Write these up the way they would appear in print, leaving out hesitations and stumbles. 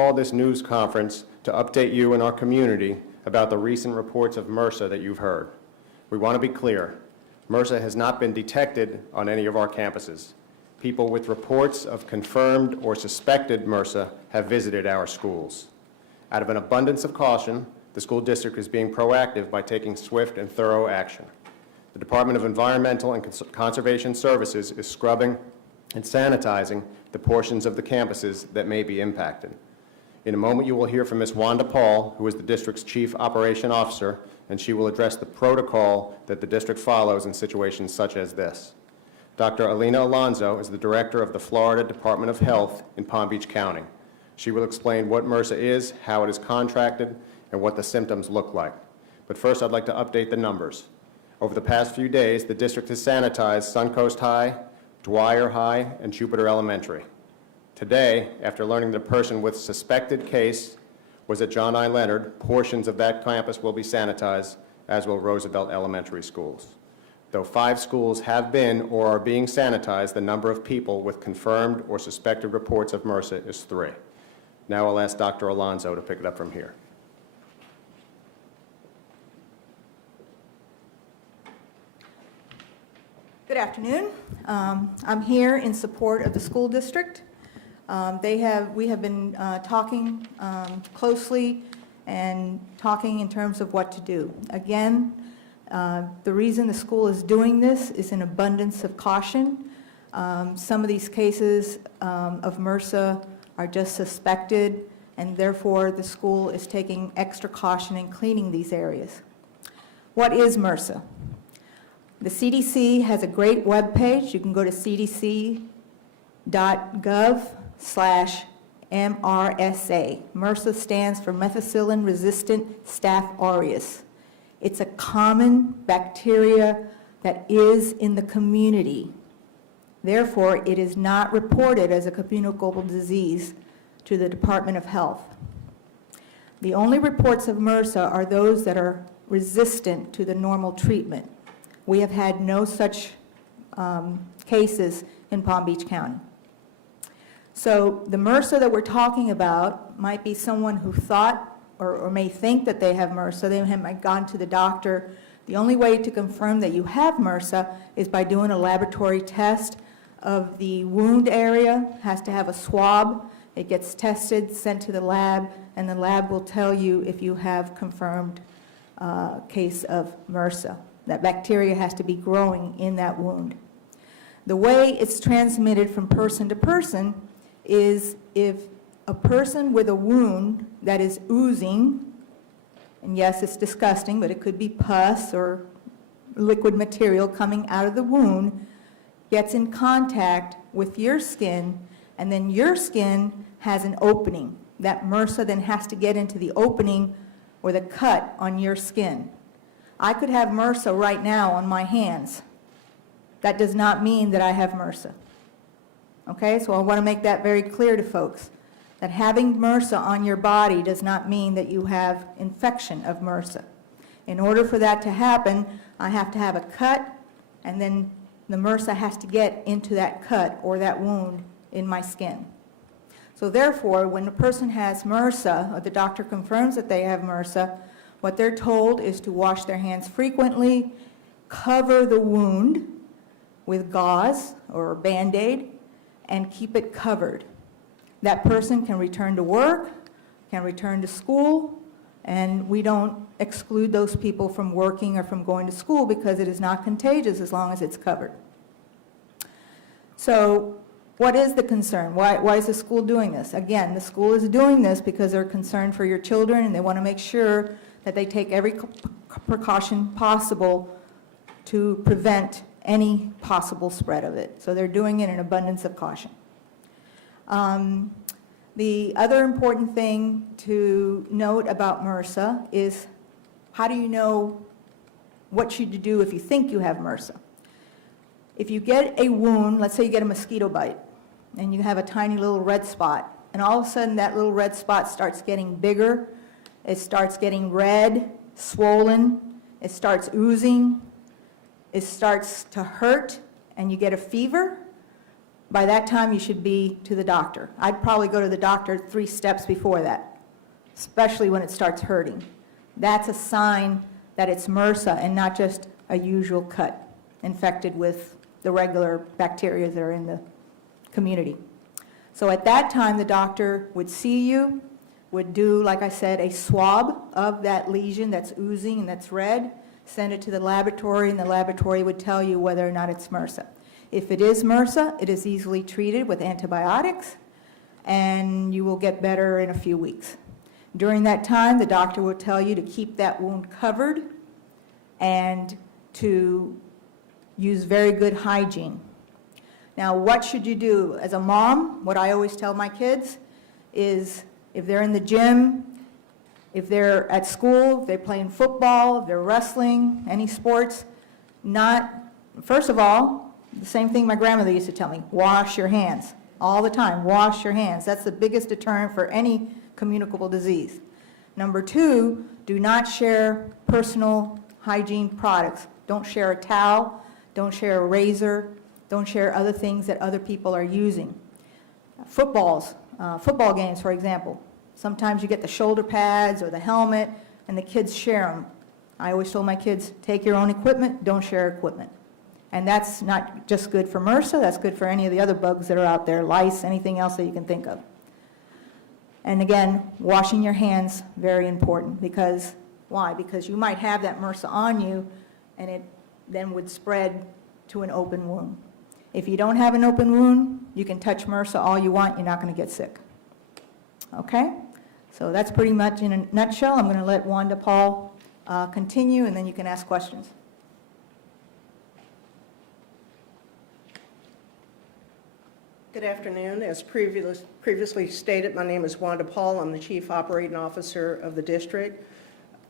called this news conference to update you and our community about the recent reports of MRSA that you've heard. We want to be clear. MRSA has not been detected on any of our campuses. People with reports of confirmed or suspected MRSA have visited our schools. Out of an abundance of caution, the school district is being proactive by taking swift and thorough action. The Department of Environmental and Conservation Services is scrubbing and sanitizing the portions of the campuses that may be impacted. In a moment, you will hear from Ms. Wanda Paul, who is the district's Chief Operation Officer, and she will address the protocol that the district follows in situations such as this. Dr. Alina Alonso is the Director of the Florida Department of Health in Palm Beach County. She will explain what MRSA is, how it is contracted, and what the symptoms look like. But first, I'd like to update the numbers. Over the past few days, the district has sanitized Suncoast High, Dwyer High, and Jupiter Elementary. Today, after learning that a person with suspected case was at John I. Leonard, portions of that campus will be sanitized, as will Roosevelt Elementary schools. Though 5 schools have been or are being sanitized, the number of people with confirmed or suspected reports of MRSA is 3. Now I'll ask Dr. Alonso to pick it up from here. Good afternoon. I'm here in support of the school district. We have been talking closely and talking in terms of what to do. Again, the reason the school is doing this is an abundance of caution. Some of these cases of MRSA are just suspected, and therefore the school is taking extra caution in cleaning these areas. What is MRSA? The CDC has a great web page. You can go to cdc.gov/MRSA. MRSA stands for methicillin-resistant Staph aureus. It's a common bacteria that is in the community. Therefore, it is not reported as a communicable disease to the Department of Health. The only reports of MRSA are those that are resistant to the normal treatment. We have had no such cases in Palm Beach County. So the MRSA that we're talking about might be someone who thought or may think that they have MRSA. They have gone to the doctor. The only way to confirm that you have MRSA is by doing a laboratory test of the wound area. It has to have a swab. It gets tested, sent to the lab, and the lab will tell you if you have confirmed case of MRSA. That bacteria has to be growing in that wound. The way it's transmitted from person to person is if a person with a wound that is oozing, and yes, it's disgusting, but it could be pus or liquid material coming out of the wound, gets in contact with your skin, and then your skin has an opening. That MRSA then has to get into the opening or the cut on your skin. I could have MRSA right now on my hands. That does not mean that I have MRSA. Okay, so I want to make that very clear to folks, that having MRSA on your body does not mean that you have infection of MRSA. In order for that to happen, I have to have a cut, and then the MRSA has to get into that cut or that wound in my skin. So therefore, when a person has MRSA, or the doctor confirms that they have MRSA, what they're told is to wash their hands frequently, cover the wound with gauze or Band-Aid, and keep it covered. That person can return to work, can return to school, and we don't exclude those people from working or from going to school because it is not contagious as long as it's covered. So what is the concern? Why is the school doing this? Again, the school is doing this because they're concerned for your children and they want to make sure that they take every precaution possible to prevent any possible spread of it. So they're doing it in abundance of caution. The other important thing to note about MRSA is how do you know what should you do if you think you have MRSA? If you get a wound, let's say you get a mosquito bite, and you have a tiny little red spot, and all of a sudden that little red spot starts getting bigger, it starts getting red, swollen, it starts oozing, it starts to hurt, and you get a fever, by that time you should be to the doctor. I'd probably go to the doctor 3 steps before that, especially when it starts hurting. That's a sign that it's MRSA and not just a usual cut infected with the regular bacteria that are in the community. So at that time, the doctor would see you, would do, like I said, a swab of that lesion that's oozing and that's red, send it to the laboratory, and the laboratory would tell you whether or not it's MRSA. If it is MRSA, it is easily treated with antibiotics, and you will get better in a few weeks. During that time, the doctor will tell you to keep that wound covered and to use very good hygiene. Now, what should you do? As a mom, what I always tell my kids is if they're in the gym, if they're at school, if they're playing football, if they're wrestling, any sports, first of all, the same thing my grandmother used to tell me, wash your hands all the time, wash your hands. That's the biggest deterrent for any communicable disease. Number 2, do not share personal hygiene products. Don't share a towel, don't share a razor, don't share other things that other people are using. Football games, for example. Sometimes you get the shoulder pads or the helmet, and the kids share them. I always told my kids, take your own equipment, don't share equipment. And that's not just good for MRSA, that's good for any of the other bugs that are out there, lice, anything else that you can think of. And again, washing your hands, very important, because why? Because you might have that MRSA on you, and it then would spread to an open wound. If you don't have an open wound, you can touch MRSA all you want, you're not going to get sick. Okay? So that's pretty much in a nutshell. I'm going to let Wanda Paul continue, and then you can ask questions. Good afternoon. As previously stated, my name is Wanda Paul. I'm the Chief Operating Officer of the district.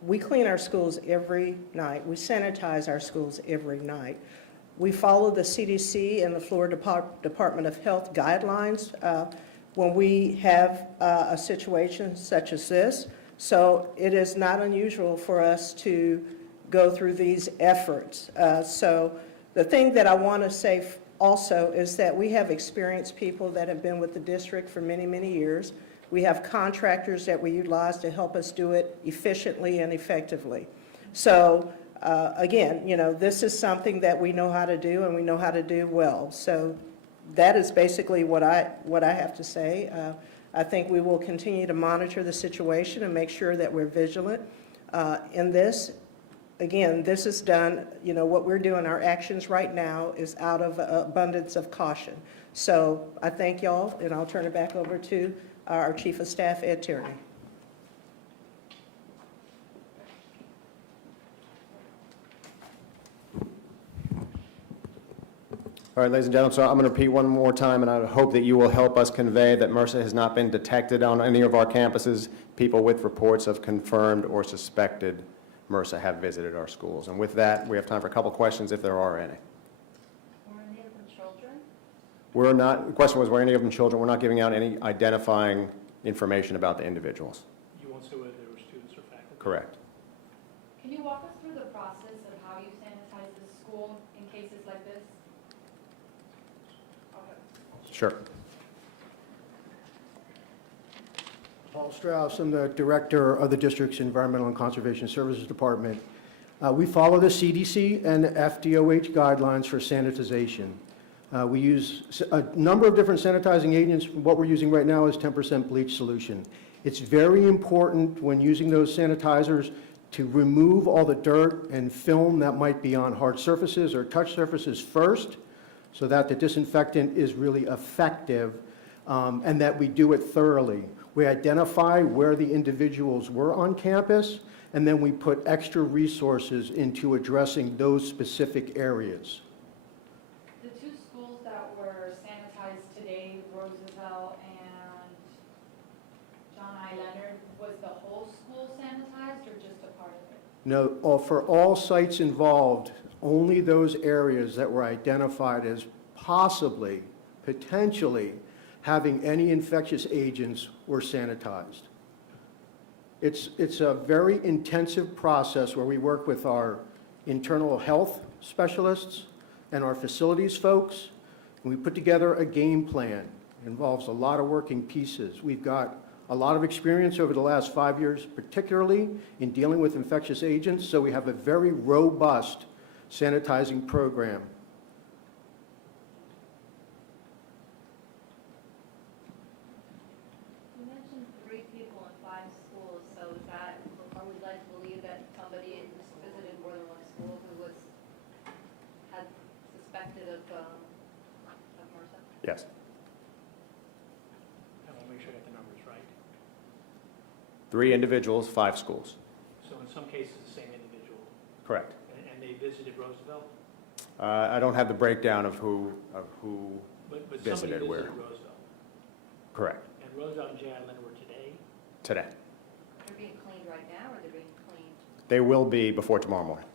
We clean our schools every night. We sanitize our schools every night. We follow the CDC and the Florida Department of Health guidelines when we have a situation such as this. So it is not unusual for us to go through these efforts. So the thing that I want to say also is that we have experienced people that have been with the district for many, many years. We have contractors that we utilize to help us do it efficiently and effectively. So again, you know, this is something that we know how to do and we know how to do well. So that is basically what I have to say. I think we will continue to monitor the situation and make sure that we're vigilant in this. Again, this is done, you know, what we're doing, our actions right now is out of abundance of caution. So I thank y'all, and I'll turn it back over to our Chief of Staff, Ed Tierney. All right, ladies and gentlemen, so I'm going to repeat one more time, and I hope that you will help us convey that MRSA has not been detected on any of our campuses. People with reports of confirmed or suspected MRSA have visited our schools. And with that, we have time for a couple questions if there are any. Were any of them children? We're not, the question was, were any of them children? We're not giving out any identifying information about the individuals. You won't say whether they were students or faculty? Correct. Can you walk us through the process of how you sanitize the school in cases like this? Okay. Sure. Paul Strauss, I'm the Director of the District's Environmental and Conservation Services Department. We follow the CDC and FDOH guidelines for sanitization. We use a number of different sanitizing agents. What we're using right now is 10% bleach solution. It's very important when using those sanitizers to remove all the dirt and film that might be on hard surfaces or touch surfaces first, so that the disinfectant is really effective, and that we do it thoroughly. We identify where the individuals were on campus, and then we put extra resources into addressing those specific areas. The two schools that were sanitized today, Roosevelt and John I. Leonard, was the whole school sanitized or just a part of it? No, for all sites involved, only those areas that were identified as possibly, potentially, having any infectious agents were sanitized. It's a very intensive process where we work with our internal health specialists and our facilities folks And we put together a game plan. It involves a lot of working pieces. We've got a lot of experience over the last 5 years, particularly in dealing with infectious agents, so we have a very robust sanitizing program. You mentioned 3 people in 5 schools, so is that, are we led to believe that somebody who's visited more than one school who was, had suspected of MRSA? Yes. I want to make sure I got the numbers right. 3 individuals, 5 schools. So in some cases, the same individual, Correct. and they visited Roosevelt, I don't have the breakdown of who but somebody Visited visited where? Roosevelt. correct, And Roosevelt and J.I. Leonard were today. today. They're being cleaned right now, or they're being cleaned? They will be before tomorrow morning.